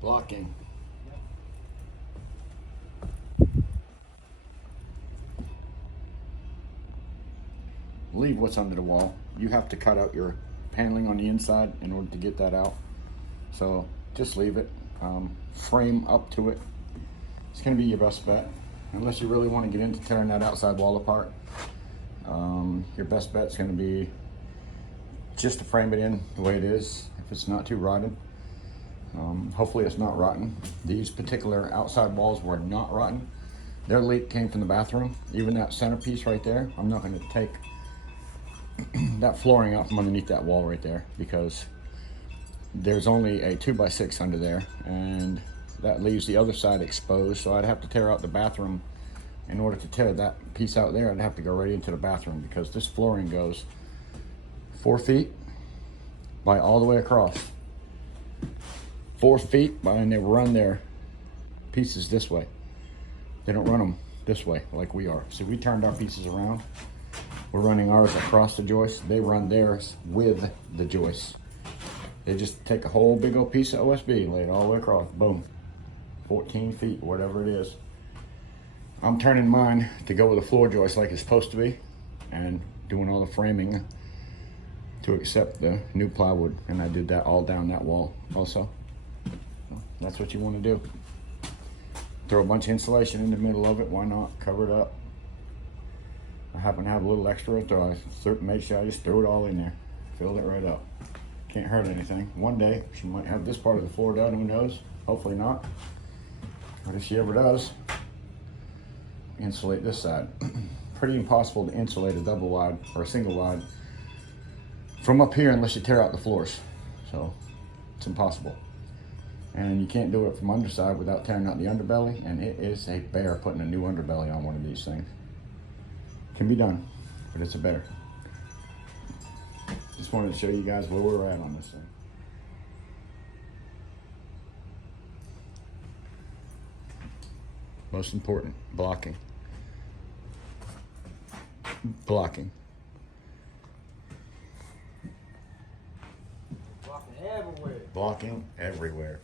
Blocking. Leave what's under the wall. You have to cut out your paneling on the inside in order to get that out. So just leave it. Frame up to it. It's going to be your best bet. Unless you really want to get into tearing that outside wall apart. Your best bet is going to be just to frame it in the way it is, if it's not too rotten. Hopefully it's not rotten. These particular outside walls were not rotten. Their leak came from the bathroom. Even that centerpiece right there, I'm not going to take that flooring out from underneath that wall right there, because there's only a 2x6 under there, and that leaves the other side exposed. So I'd have to tear out the bathroom. In order to tear that piece out there, I'd have to go right into the bathroom, because this flooring goes 4 feet by all the way across. 4 feet by, and they run their pieces this way. They don't run them this way like we are. So we turned our pieces around. We're running ours across the joist. They run theirs with the joist. They just take a whole big old piece of OSB, lay it all the way across, boom. 14 feet, whatever it is. I'm turning mine to go with a floor joist like it's supposed to be, and doing all the framing to accept the new plywood. And I did that all down that wall also. So that's what you want to do. Throw a bunch of insulation in the middle of it. Why not? Cover it up. I happen to have a little extra, so I make sure I just throw it all in there. Fill it right up. Can't hurt anything. One day she might have this part of the floor done, who knows? Hopefully not. But if she ever does, insulate this side. Pretty impossible to insulate a double wide or a single wide from up here unless you tear out the floors. So it's impossible. And you can't do it from underside without tearing out the underbelly, and it is a bear putting a new underbelly on one of these things. Can be done, but it's a bear. Just wanted to show you guys where we're at on this thing. Most important, blocking. Blocking. Blocking everywhere. Blocking everywhere.